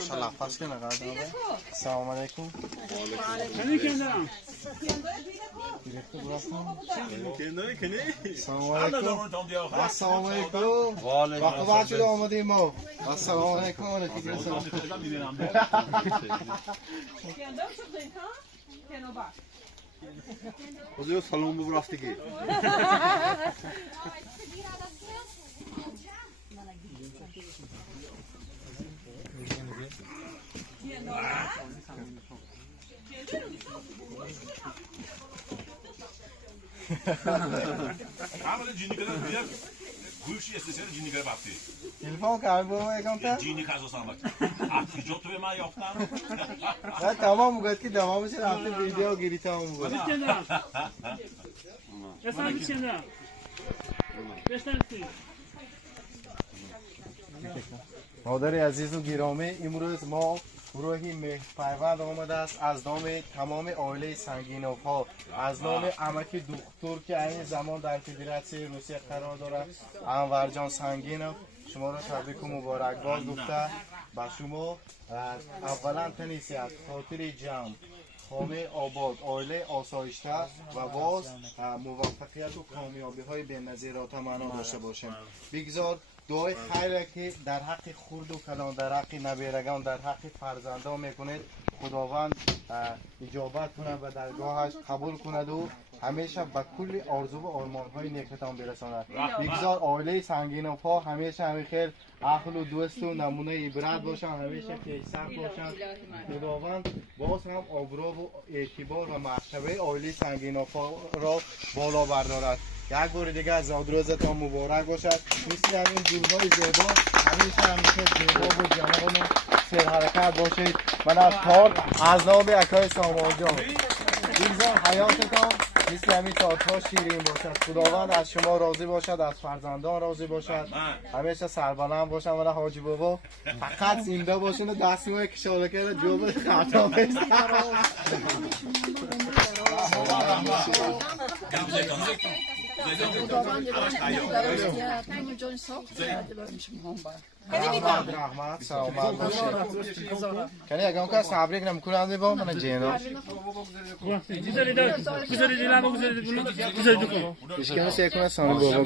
Salah pas ke naga da. Assalamualaikum. Hani kendiler. Assalamualaikum. Waalaikumsalam. شده آمدیم ما. السلام علیکم. Ozuyor salon bu rafti ki. Ama cini kadar büyük. Gülşi istesene cini kadar baktı. تلفن کار بابا اگم Cini kazı sanmak. Artık jotu ve ma yoktan. نه تمام میگه که تمامش رفته ویدیو گیری تمام میگه Kendiler. Efendim kendiler. 5 tanesi. مادر عزیز و گرامی امروز ما گروهی مهرپیوند آمده است از نام تمام عائله سنگینوف ها از نام عمک دکتر که این زمان در فدراسیون روسیه قرار دارد انور جان سنگینوف شما را تبریک و مبارکباد گفته با شما اولا تنیسیت خاطر جمع خانه آباد عائله آسایشته و باز موفقیت و کامیابی های بی‌نظیر را تمنا داشته باشیم بگذار دعای خیره که در حق خرد و کلان در حق نبیرگان در حق فرزندان میکنید خداوند اجابت کنه و درگاهش قبول کند و همیشه به کل آرزو و آرمان های نیکتان برساند بگذار عائله سنگینوف ها همیشه همین خیر عقل و دوست و نمونه عبرت باشن همیشه پیشرفت باشن خداوند باز هم آبرو و اعتبار و مرتبه عائله سنگینوف ها را بالا بردارد یک بار دیگه از روزتان مبارک باشد مثل همین گل‌های زیبا همیشه زیبا و جوان و سرحرکت باشید من از کار از نام اکای سامان جان بگذار حیاتتان مثل همین تارت‌ها شیرین باشد خداوند از شما راضی باشد از فرزندان راضی باشد همیشه سربلند باشد من حاجی بابا فقط زنده باشین و دستمای کشالکه را جواب خطا بستن رحمت سلامت باشید کنی اگه که صبری کنم کنم با من جینا Güzel eder. Güzel eder. Güzel eder. اشکنه سیکنه سانو بابا